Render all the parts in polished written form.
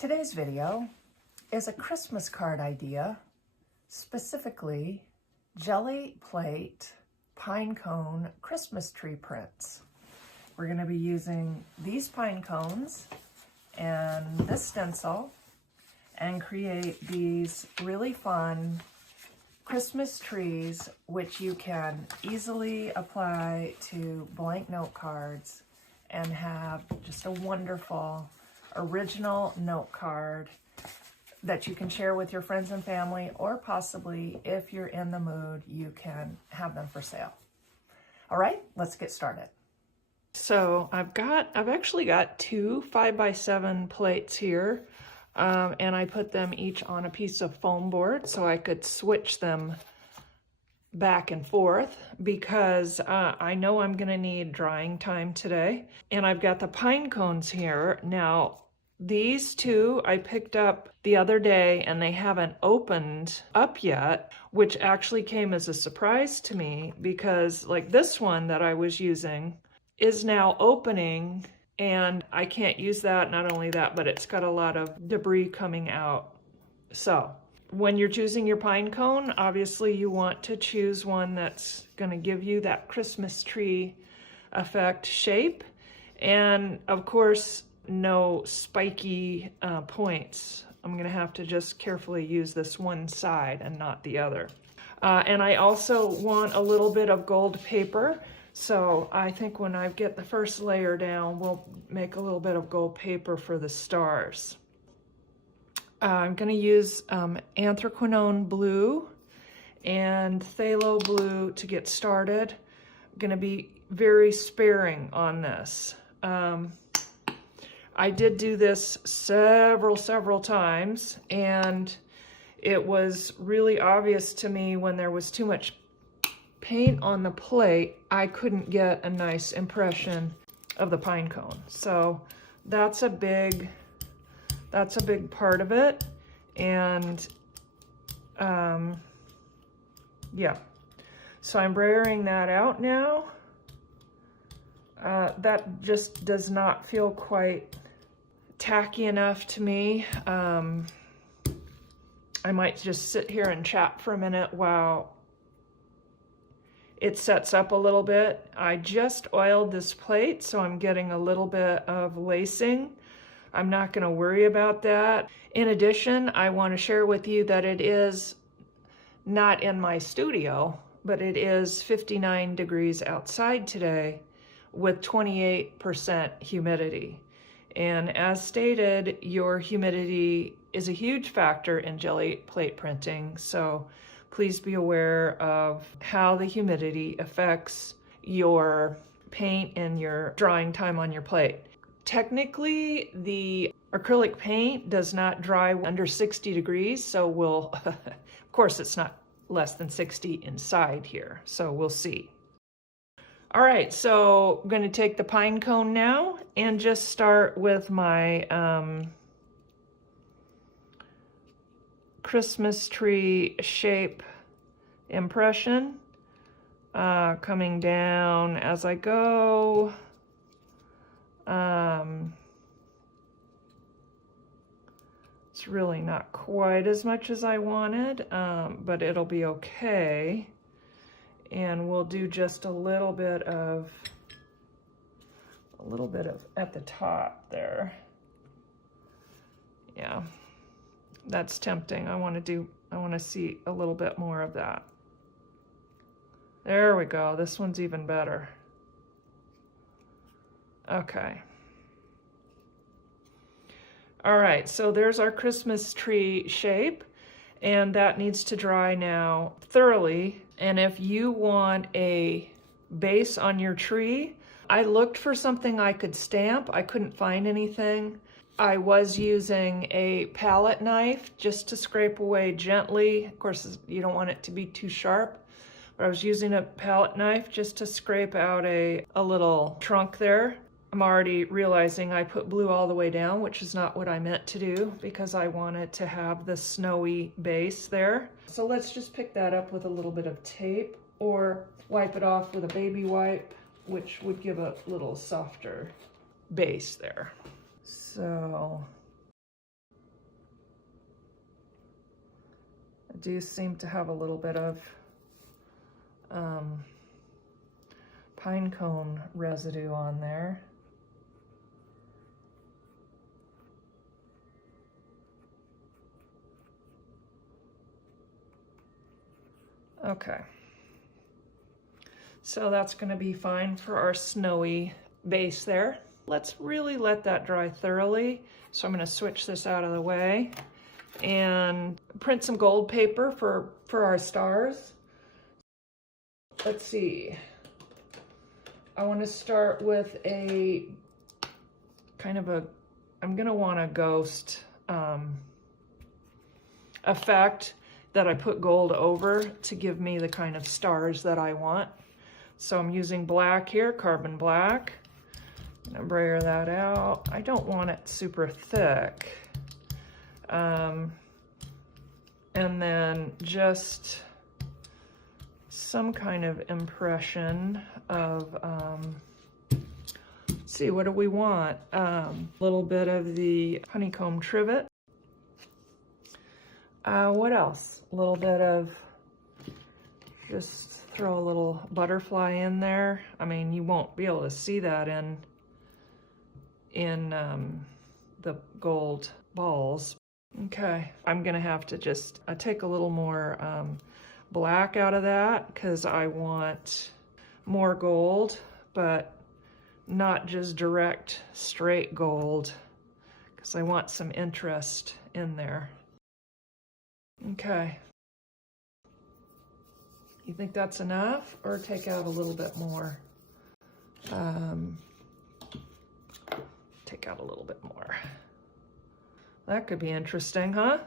Today's video is a Christmas card idea, specifically Gelli plate pine cone Christmas tree prints. We're going to be using these pine cones and this stencil and create these really fun Christmas trees, which you can easily apply to blank note cards and have just a wonderful original note card that you can share with your friends and family, or possibly, if you're in the mood, you can have them for sale. All right, let's get started. So I've actually got two 5x7 plates here, and I put them each on a piece of foam board so I could switch them back and forth because I know I'm gonna need drying time today. And I've got the pine cones here. Now, these two I picked up the other day and they haven't opened up yet, which actually came as a surprise to me because like this one that I was using is now opening and I can't use that. Not only that, but it's got a lot of debris coming out. So when you're choosing your pine cone, obviously you want to choose one that's going to give you that Christmas tree effect shape. And of course, no spiky points. I'm going to have to just carefully use this one side and not the other. And I also want a little bit of gold paper. So I think when I get the first layer down, we'll make a little bit of gold paper for the stars. I'm going to use anthraquinone blue and phthalo blue to get started. I'm going to be very sparing on this. I did do this several times, and it was really obvious to me when there was too much paint on the plate, I couldn't get a nice impression of the pine cone. So that's a big part of it. And yeah, so I'm brayering that out now. That just does not feel quite tacky enough to me. I might just sit here and chat for a minute while it sets up a little bit. I just oiled this plate, so I'm getting a little bit of lacing. I'm not going to worry about that. In addition, I want to share with you that it is not in my studio, but it is 59 degrees outside today with 28% humidity. And as stated, your humidity is a huge factor in Gelli plate printing, so please be aware of how the humidity affects your paint and your drying time on your plate. Technically, the acrylic paint does not dry under 60 degrees, so we'll, of course it's not less than 60 inside here, so we'll see. All right, so I'm going to take the pine cone now and just start with my Christmas tree shape impression, coming down as I go. It's really not quite as much as I wanted, but it'll be okay. And we'll do just a little bit of at the top there. Yeah, that's tempting. I want to see a little bit more of that. There we go. This one's even better. Okay. All right, so there's our Christmas tree shape, and that needs to dry now thoroughly. And if you want a base on your tree, I looked for something I could stamp. I couldn't find anything. I was using a palette knife just to scrape away gently. Of course, you don't want it to be too sharp, but I was using a palette knife just to scrape out a little trunk there. I'm already realizing I put blue all the way down, which is not what I meant to do because I wanted to have the snowy base there. So let's just pick that up with a little bit of tape or wipe it off with a baby wipe, which would give a little softer base there. So do seem to have a little bit of pine cone residue on there. Okay, so that's going to be fine for our snowy base there. Let's really let that dry thoroughly. So I'm going to switch this out of the way and print some gold paper for our stars. Let's see. I want to start with a kind of a, I'm going to want a ghost effect that I put gold over to give me the kind of stars that I want. So I'm using black here, carbon black. I'm gonna brayer that out. I don't want it super thick. And then just some kind of impression of, let's see, what do we want? A little bit of the honeycomb trivet. What else? A little bit of, just throw a little butterfly in there. I mean, you won't be able to see that in the gold balls. Okay, I'm gonna have to just take a little more black out of that because I want more gold, but not just direct straight gold, because I want some interest in there. Okay. You think that's enough, or take out a little bit more? Take out a little bit more. That could be interesting, huh?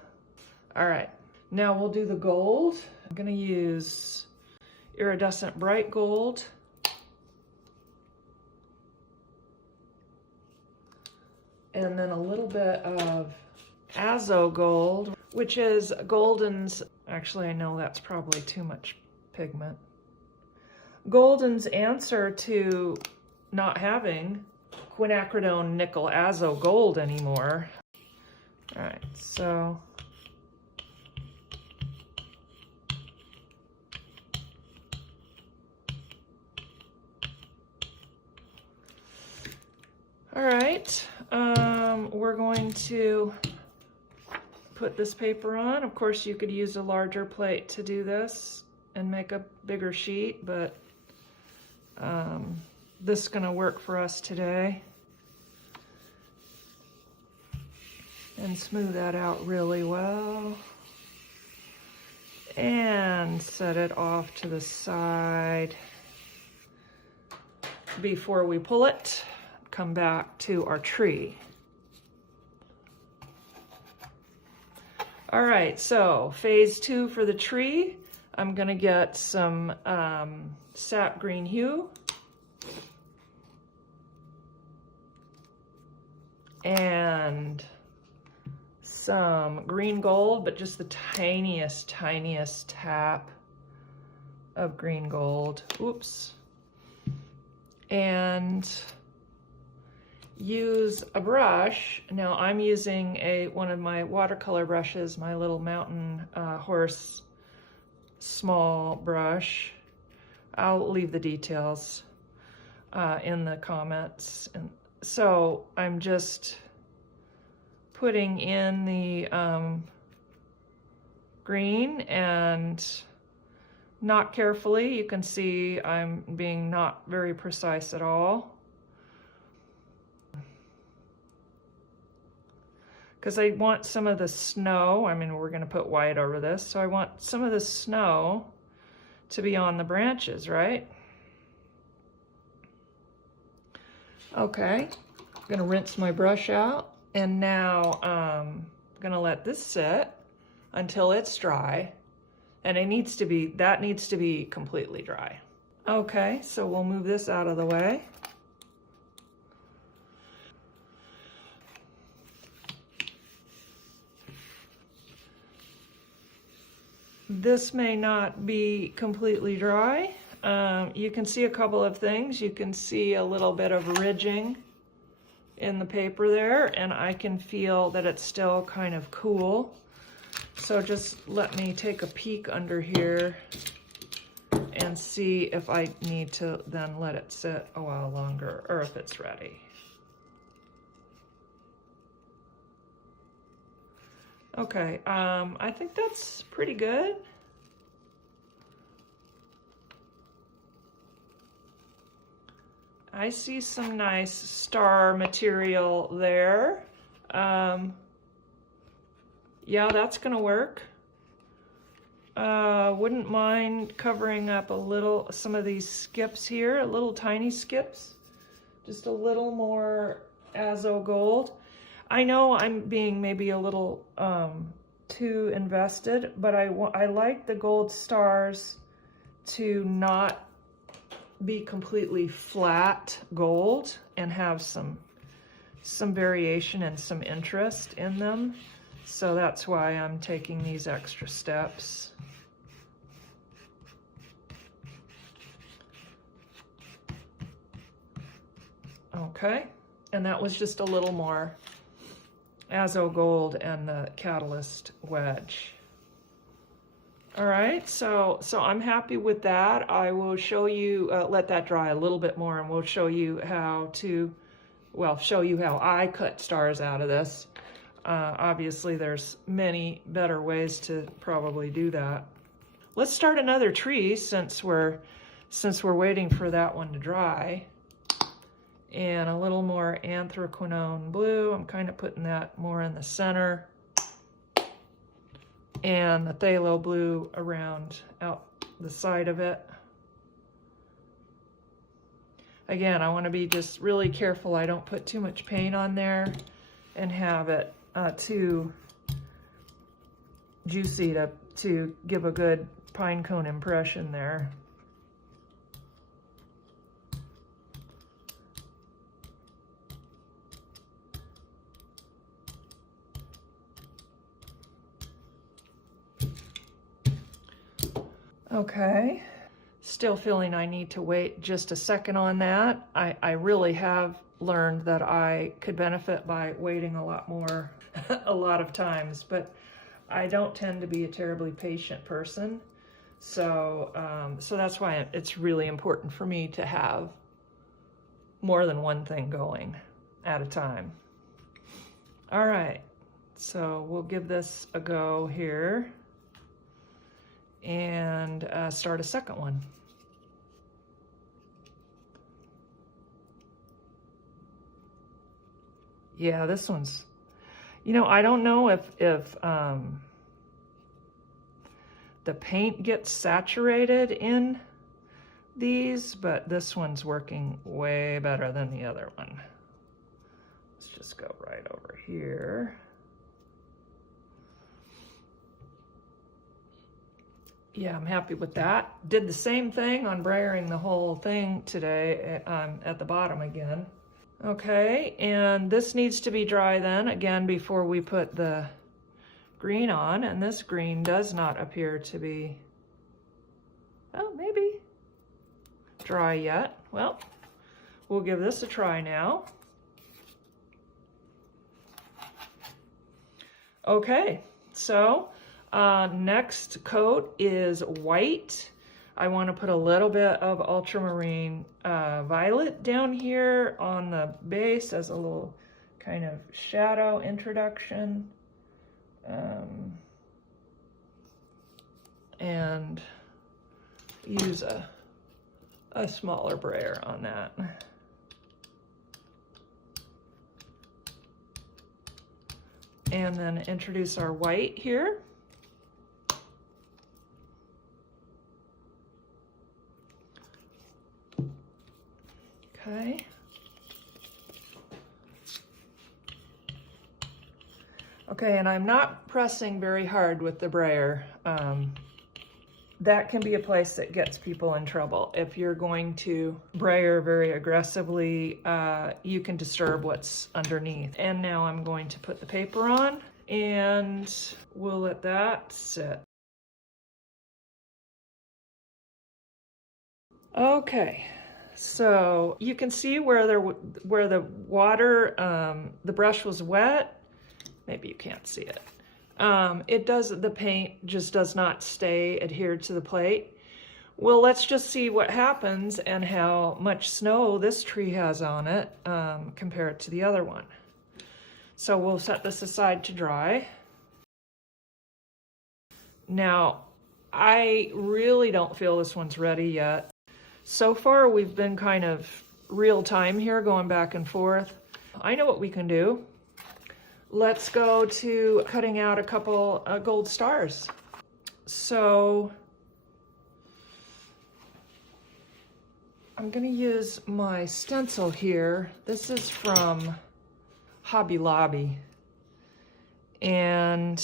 All right, now we'll do the gold. I'm gonna use iridescent bright gold. And then a little bit of azo gold, which is Golden's, actually I know that's probably too much pigment. Golden's answer to not having quinacridone nickel azo gold anymore. All right, so all right, we're going to put this paper on. Of course, you could use a larger plate to do this and make a bigger sheet, but this is gonna work for us today. And smooth that out really well. And set it off to the side. Before we pull it, come back to our tree. All right, so phase 2 for the tree. I'm gonna get some sap green hue. And some green gold, but just the tiniest tap of green gold. Oops. And use a brush. Now I'm using one of my watercolor brushes, my little Mountain Horse small brush. I'll leave the details in the comments. And so I'm just putting in the green, and not carefully. You can see I'm being not very precise at all, because I want some of the snow. I mean, we're going to put white over this, so I want some of the snow to be on the branches, right? Okay, I'm going to rinse my brush out. And now I'm gonna let this sit until it's dry, and that needs to be completely dry. Okay, so we'll move this out of the way. This may not be completely dry. You can see a couple of things. You can see a little bit of ridging in the paper there, and I can feel that it's still kind of cool. So just let me take a peek under here and see if I need to then let it sit a while longer or if it's ready. Okay, I think that's pretty good. I see some nice star material there. Yeah, that's gonna work. Wouldn't mind covering up a little, some of these skips here, little tiny skips. Just a little more azo gold. I know I'm being maybe a little too invested, but I like the gold stars to not be completely flat gold and have some variation and some interest in them. So that's why I'm taking these extra steps. Okay, and that was just a little more azo gold and the catalyst wedge. All right, so I'm happy with that. I will show you, let that dry a little bit more, and we'll show you how to, well, show you how I cut stars out of this. Obviously, there's many better ways to probably do that. Let's start another tree since we're waiting for that one to dry. And a little more anthraquinone blue. I'm kind of putting that more in the center. And the phthalo blue around out the side of it. Again, I want to be just really careful I don't put too much paint on there and have it too juicy to give a good pine cone impression there. Okay, still feeling I need to wait just a second on that. I really have learned that I could benefit by waiting a lot more, a lot of times, but I don't tend to be a terribly patient person. So, so that's why it's really important for me to have more than one thing going at a time. All right, so we'll give this a go here and start a second one. Yeah, this one's, you know, I don't know if the paint gets saturated in these, but this one's working way better than the other one. Let's just go right over here. Yeah, I'm happy with that. Did the same thing on brayering the whole thing today at the bottom again. Okay, and this needs to be dry then, again, before we put the green on, and this green does not appear to be, well, maybe dry yet. Well, we'll give this a try now. Okay, so next coat is white. I want to put a little bit of ultramarine violet down here on the base as a little kind of shadow introduction. And use a smaller brayer on that. And then introduce our white here. Okay. Okay, and I'm not pressing very hard with the brayer. That can be a place that gets people in trouble. If you're going to brayer very aggressively, you can disturb what's underneath. And now I'm going to put the paper on, and we'll let that sit. Okay. So you can see where the water, the brush was wet. Maybe you can't see it. The paint just does not stay adhered to the plate. Well, let's just see what happens and how much snow this tree has on it compared to the other one. So we'll set this aside to dry. Now, I really don't feel this one's ready yet. So far, we've been kind of real time here, going back and forth. I know what we can do. Let's go to cutting out a couple gold stars. So I'm gonna use my stencil here. This is from Hobby Lobby. And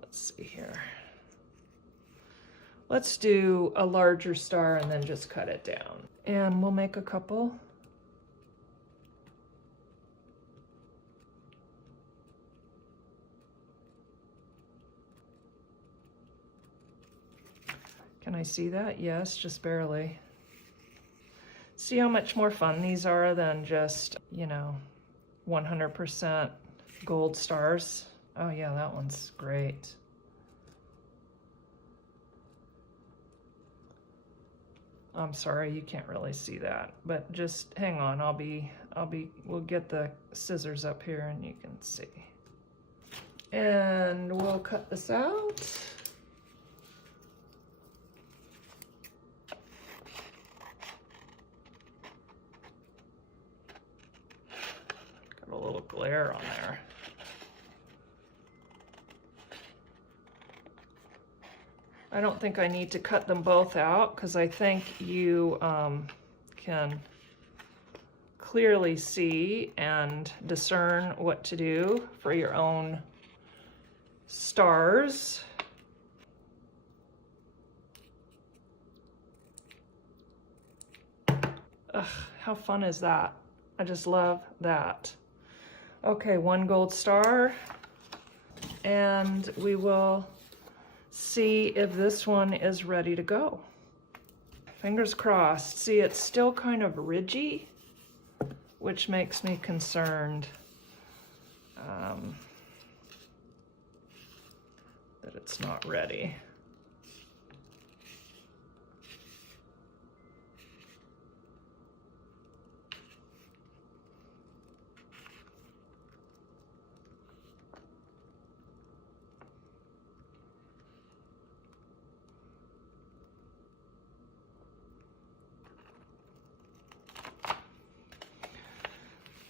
let's see here. Let's do a larger star and then just cut it down. And we'll make a couple. Can I see that? Yes, just barely. See how much more fun these are than just, 100% gold stars. Oh yeah, that one's great. I'm sorry, you can't really see that, but just hang on. We'll get the scissors up here and you can see. And we'll cut this out. Got a little glare on there. I don't think I need to cut them both out because I think you can clearly see and discern what to do for your own stars. Ugh, how fun is that? I just love that. Okay, one gold star, and we will see if this one is ready to go. Fingers crossed. See, it's still kind of ridgy, which makes me concerned that it's not ready.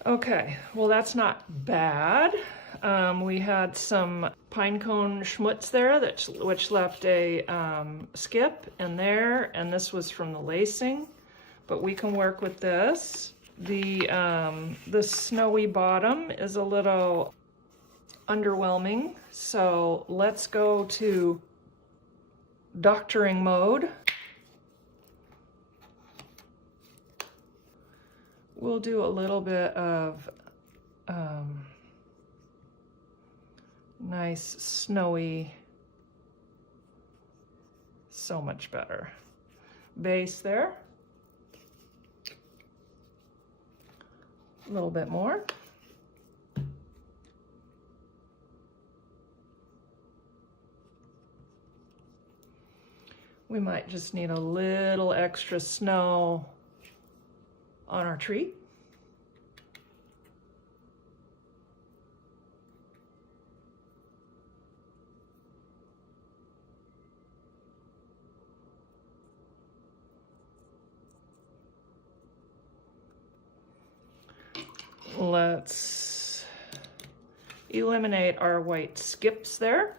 Okay, well that's not bad. We had some pine cone schmutz there, which left a skip in there, and this was from the lacing, but we can work with this. The snowy bottom is a little underwhelming, so let's go to doctoring mode. We'll do a little bit of nice snowy, so much better. Base there. A little bit more. We might just need a little extra snow on our tree. Let's eliminate our white skips there.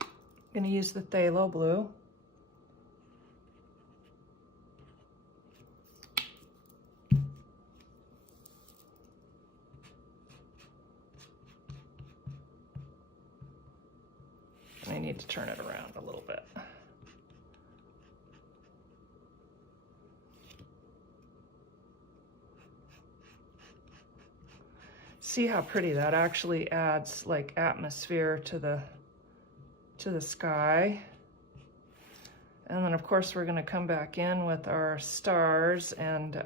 I'm going to use the phthalo blue. I need to turn it around a little bit. See how pretty that actually adds like atmosphere to the sky. And then of course we're going to come back in with our stars and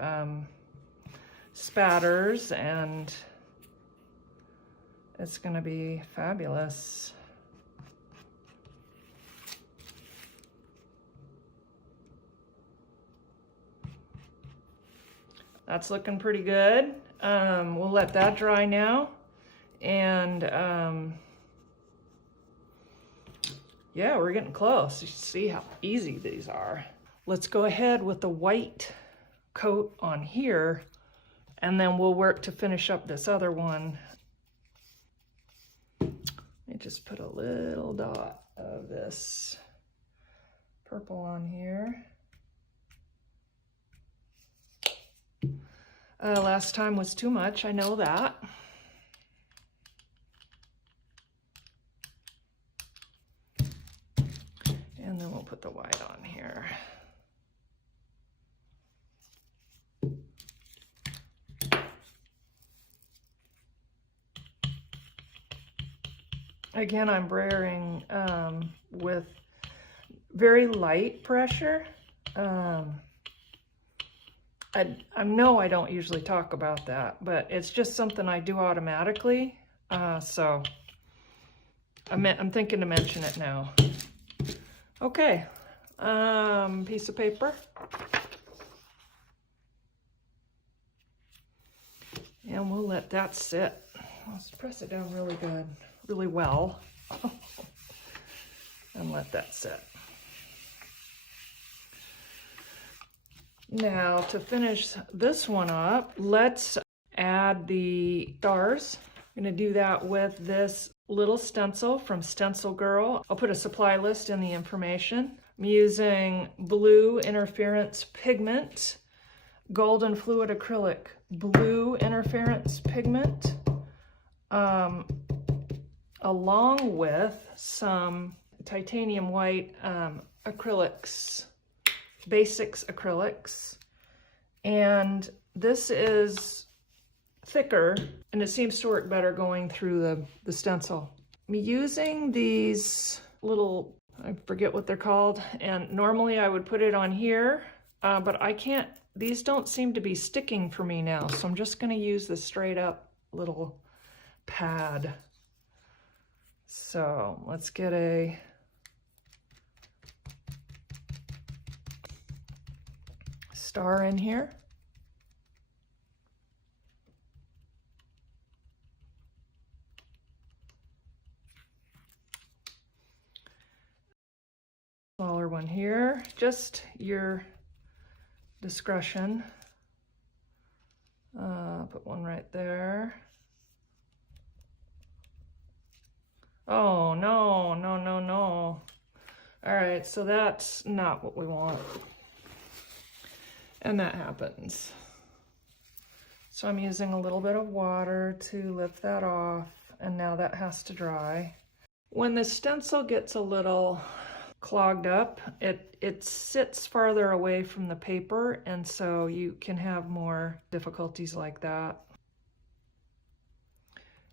spatters and It's gonna be fabulous. That's looking pretty good. We'll let that dry now. And yeah, we're getting close. You see how easy these are. Let's go ahead with the white coat on here, and then we'll work to finish up this other one. Let me just put a little dot of this purple on here. Last time was too much, I know that. And then we'll put the white on here. Again, I'm brayering with very light pressure. I know I don't usually talk about that, but it's just something I do automatically. So I'm thinking to mention it now. Okay, piece of paper. And we'll let that sit. Let's press it down really good, really well. And let that sit. Now to finish this one up, let's add the stars. I'm gonna do that with this little stencil from Stencil Girl. I'll put a supply list in the information. I'm using blue interference pigment, golden fluid acrylic, blue interference pigment, along with some titanium white acrylics, basics acrylics. And this is thicker and it seems to work better going through the stencil. I'm using these little, I forget what they're called, and normally I would put it on here, but I can't, these don't seem to be sticking for me now, so I'm just going to use the straight up little pad. So let's get a star in here. Smaller one here, just your discretion. Put one right there. Oh, no, no, no, no. All right, so that's not what we want. And that happens. So I'm using a little bit of water to lift that off, and now that has to dry. When the stencil gets a little clogged up, it sits farther away from the paper, and so you can have more difficulties like that.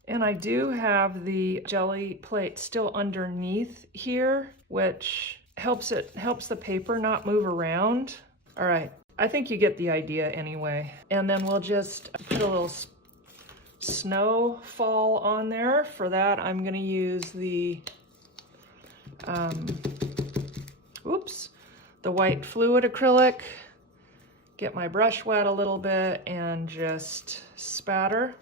And I do have the jelly plate still underneath here, which helps the paper not move around. All right, I think you get the idea anyway. And then we'll just put a little snowfall on there. For that, I'm gonna use the the white fluid acrylic, get my brush wet a little bit and just spatter.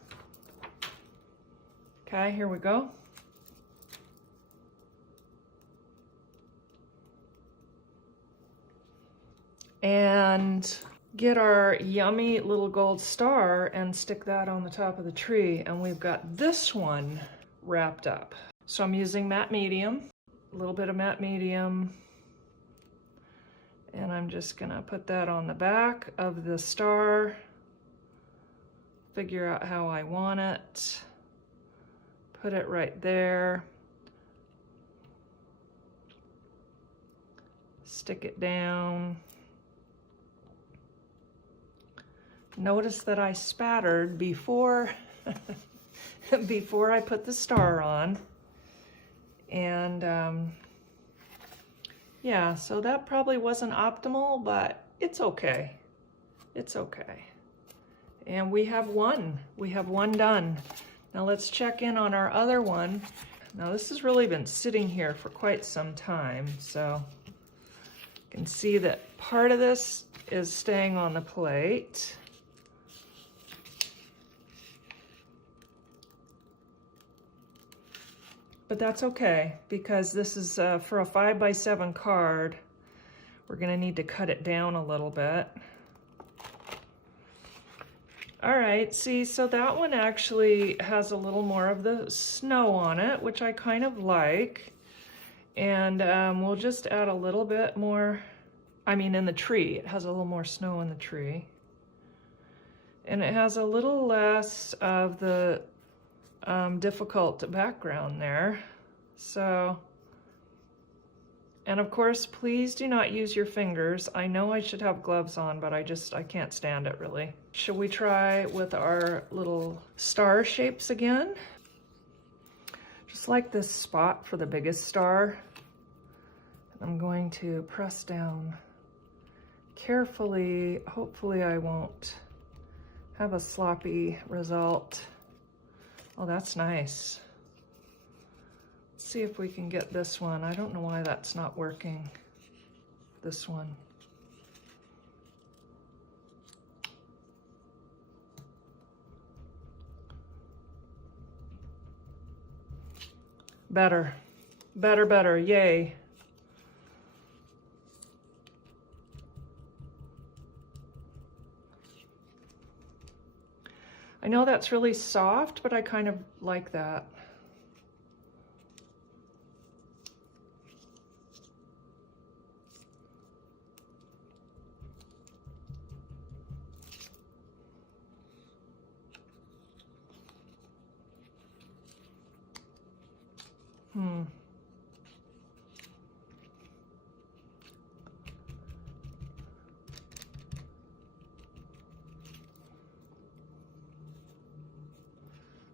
Okay, here we go. And get our yummy little gold star and stick that on the top of the tree. And we've got this one wrapped up. So I'm using matte medium, a little bit of matte medium. And I'm just gonna put that on the back of the star, figure out how I want it, put it right there, stick it down. Notice that I spattered before, before I put the star on. And yeah, so that probably wasn't optimal, but it's okay. It's okay. And we have one done. Now let's check in on our other one. Now this has really been sitting here for quite some time, so you can see that part of this is staying on the plate. But that's okay, because this is for a 5x7 card. We're gonna need to cut it down a little bit. All right, see, so that one actually has a little more of the snow on it, which I kind of like. And we'll just add a little bit more, I mean in the tree, it has a little more snow in the tree. And it has a little less of the difficult background there. So, and of course, please do not use your fingers. I know I should have gloves on, but I can't stand it really. Should we try with our little star shapes again? Just like this spot for the biggest star, I'm going to press down carefully. Hopefully I won't have a sloppy result. Oh, that's nice. Let's see if we can get this one. I don't know why that's not working. This one. Better, better, better, yay. I know that's really soft, but I kind of like that.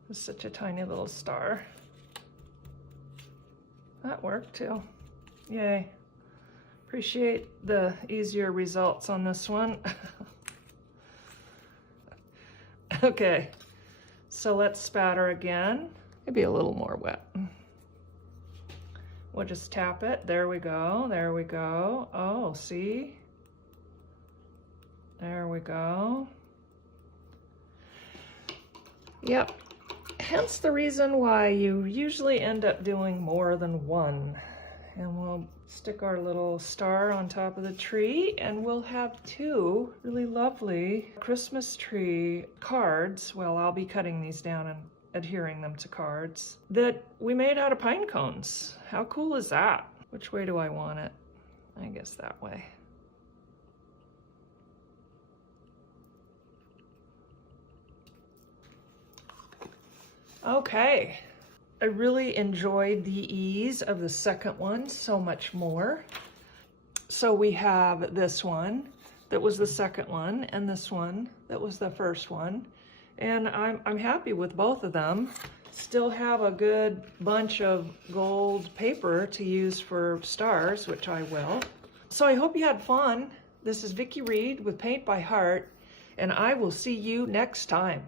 It's such a tiny little star. That worked too. Yay. Appreciate the easier results on this one. Okay, so let's spatter again. Maybe a little more wet. We'll just tap it. There we go. There we go. Oh, see? There we go. Yep. Hence the reason why you usually end up doing more than one. And we'll stick our little star on top of the tree, and we'll have two really lovely Christmas tree cards. Well, I'll be cutting these down and adhering them to cards that we made out of pine cones. How cool is that? Which way do I want it? I guess that way. Okay, I really enjoyed the ease of the second one so much more. So we have this one that was the second one, and this one that was the first one. And I'm happy with both of them. Still have a good bunch of gold paper to use for stars, which I will. So I hope you had fun. This is Vicki Reed with Paint by Heart, and I will see you next time.